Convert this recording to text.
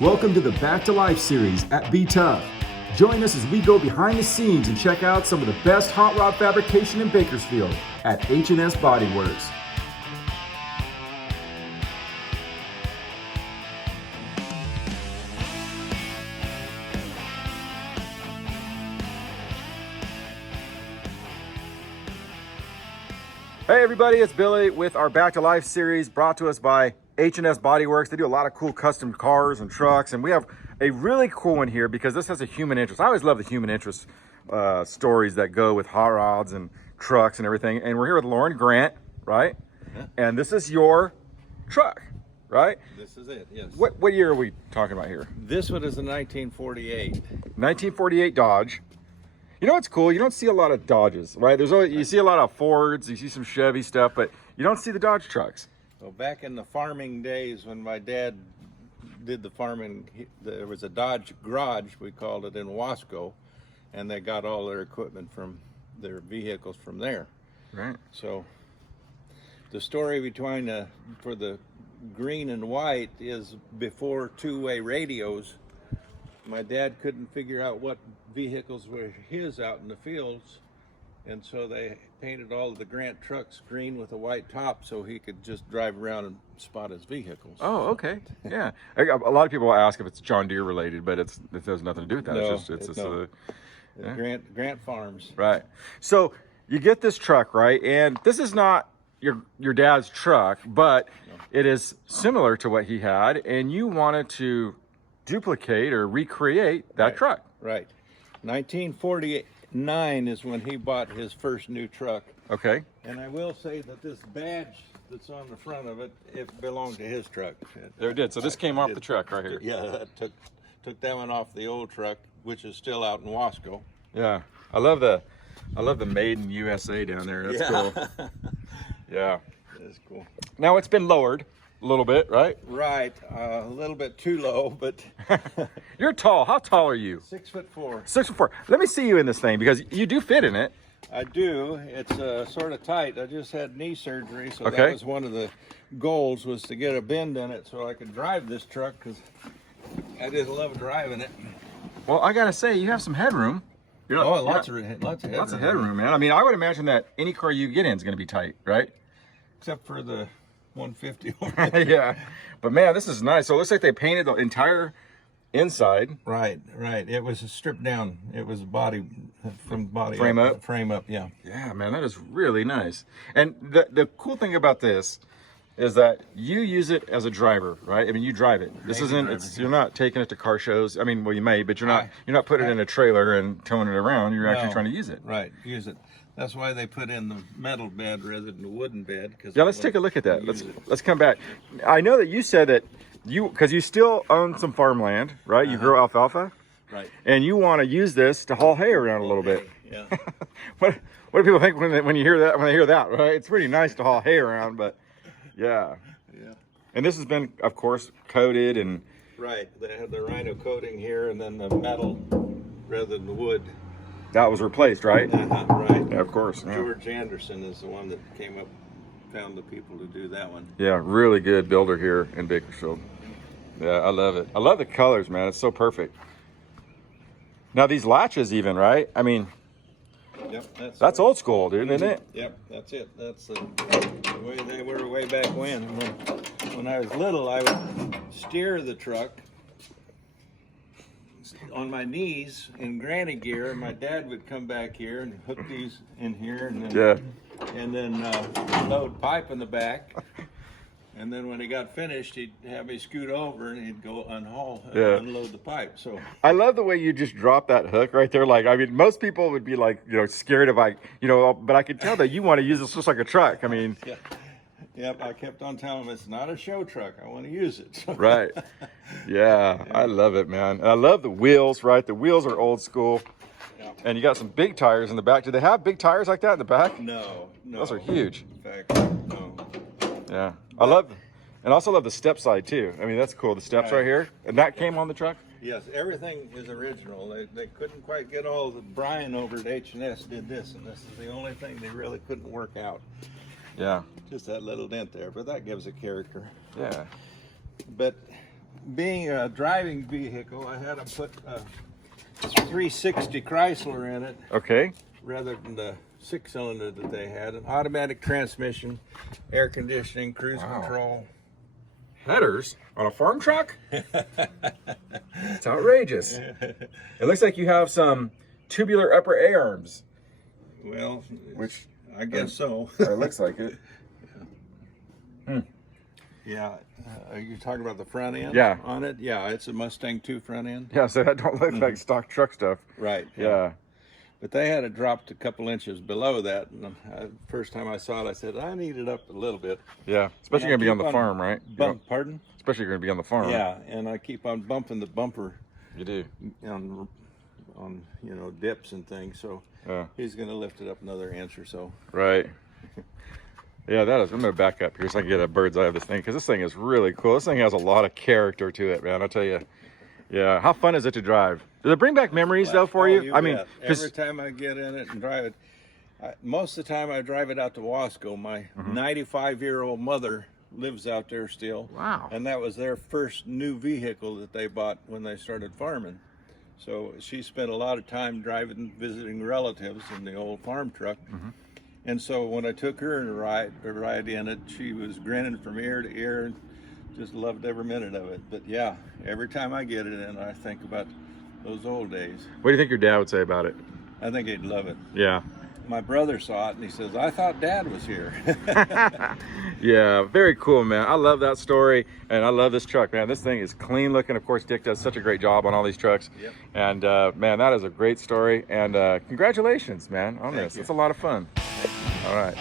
Welcome to the Back to Life series at BTUFF. Join us as we go behind the scenes and check out some of the best hot rod fabrication in Bakersfield at H&S Body Works. Hey everybody, it's Billy with our Back to Life series brought to us by H&S Body Works. They do a lot of cool custom cars and trucks, and we have a really cool one here because this has a human interest. I always love the human interest stories that go with hot rods and trucks and everything. And we're here with Lauren Grant, right? Yeah. And this is your truck, right? This is it, yes. What year are we talking about here? This one is a 1948. 1948 Dodge. You know what's cool? You don't see a lot of Dodges, right? There's always, you see a lot of Fords, you see some Chevy stuff, but you don't see the Dodge trucks. Well, back in the farming days when my dad did the farming, there was a Dodge garage, we called it, in Wasco, and they got all their equipment from their vehicles from there. Right. So the story between for the green and white is before two-way radios. My dad couldn't figure out what vehicles were his out in the fields, and so they painted all of the Grant trucks green with a white top so he could just drive around and spot his vehicles. Oh, okay. Yeah. A lot of people ask if it's John Deere related, but it has nothing to do with that. No, it's just yeah. Grant Farms. Right. So you get this truck, right? And this is not your dad's truck, but it is similar to what he had, and you wanted to duplicate or recreate that truck. Right. 1949 is when he bought his first new truck. Okay. And I will say that this badge that's on the front of it, it belonged to his truck. There it did. So this came off the truck right here. Yeah, took that one off the old truck, which is still out in Wasco. Yeah. I love the made in USA down there. That's cool. Yeah. That's cool. Now it's been lowered a little bit, right? Right, a little bit too low, but you're tall. How tall are you? 6'4". 6'4". Let me see you in this thing because you do fit in it. I do. It's sort of tight. I just had knee surgery, so okay. That was one of the goals, was to get a bend in it so I could drive this truck, because I just love driving it. Well, I gotta say, you have some headroom. Lots of headroom. Lots of headroom, man. I mean, I would imagine that any car you get in is going to be tight, right? Except for the 150. Yeah, but man, this is nice. So it looks like they painted the entire inside. Right. It was stripped down. It was body from body frame up. Frame up. Yeah. Yeah, man, that is really nice. And the cool thing about this is that you use it as a driver, right? I mean, you drive it. This isn't. You're not taking it to car shows. I mean, well, you may, but you're not putting it in a trailer and towing it around. You're actually trying to use it. Right. Use it. That's why they put in the metal bed rather than the wooden bed. Yeah, let's take a look at that. Let's come back. I know that you said that because you still own some farmland, right? You grow alfalfa, right? And you want to use this to haul hay around a little bit. Yeah. What do people think when you hear that? When they hear that, right? It's pretty nice to haul hay around, but yeah. Yeah. And this has been, of course, coated and. Right. They had the rhino coating here, and then the metal rather than the wood. That was replaced, right? Right. Yeah, of course. Yeah. George Anderson is the one that came up, found the people to do that one. Yeah, really good builder here in Bakersfield. Yeah, I love it. I love the colors, man. It's so perfect. Now these latches even, right? I mean, yep, that's old school, dude, isn't it? Yep, that's it. That's the way they were way back when. When I was little, I would steer the truck on my knees in granny gear, and my dad would come back here and hook these in here, and then load pipe in the back. And then when he got finished, he'd have me scoot over and he'd go unload the pipe. So I love the way you just drop that hook right there. Like, I mean, most people would be like, scared of but I could tell that you want to use this just like a truck. I mean, yeah. Yep, I kept on telling him it's not a show truck. I want to use it. Right. Yeah, I love it, man. And I love the wheels, right? The wheels are old school. Yep. And you got some big tires in the back. Do they have big tires like that in the back? No. Those are huge. In fact, no. Yeah. I also love the step side too. I mean, that's cool. The steps right here. And that came on the truck? Yes, everything is original. They couldn't quite get all the Brian over at H&S did this, and this is the only thing they really couldn't work out. Yeah. Just that little dent there, but that gives a character. Yeah. But being a driving vehicle, I had to put a 360 Chrysler in it Okay. rather than the 6-cylinder that they had. An automatic transmission, air conditioning, cruise control. Headers on a farm truck? It's outrageous. It looks like you have some tubular upper A-arms. Well, Which I guess so. it looks like it. Yeah. Are you talking about the front end? Yeah. On it? Yeah, it's a Mustang 2 front end. Yeah, so that don't look like stock truck stuff. Right. Yeah. But they had it dropped a couple inches below that. And first time I saw it, I said, I need it up a little bit. Yeah. Especially going to be on the farm, right? Pardon? Especially going to be on the farm. Yeah, and I keep on bumping the bumper You do. on dips and things. So Yeah. he's going to lift it up another inch or so. Right. Yeah, that is. I'm going to back up here so I can get a bird's eye of this thing, because this thing is really cool. This thing has a lot of character to it, man. I'll tell you. Yeah. How fun is it to drive? Does it bring back memories, though, for you? I mean, every time I get in it and drive it, most of the time I drive it out to Wasco. My 95-year-old mother lives out there still. Wow. And that was their first new vehicle that they bought when they started farming. So she spent a lot of time driving, visiting relatives in the old farm truck. And so when I took her in a ride in it, she was grinning from ear to ear, and just loved every minute of it. But yeah, every time I get it in, I think about those old days. what do you think your dad would say about it? I think he'd love it. Yeah. My brother saw it and he says, I thought Dad was here. Yeah, very cool, man. I love that story, and I love this truck, man. This thing is clean looking. Of course, Dick does such a great job on all these trucks. Yep. And man, that is a great story. And congratulations, man, on this. you. It's a lot of fun. All right.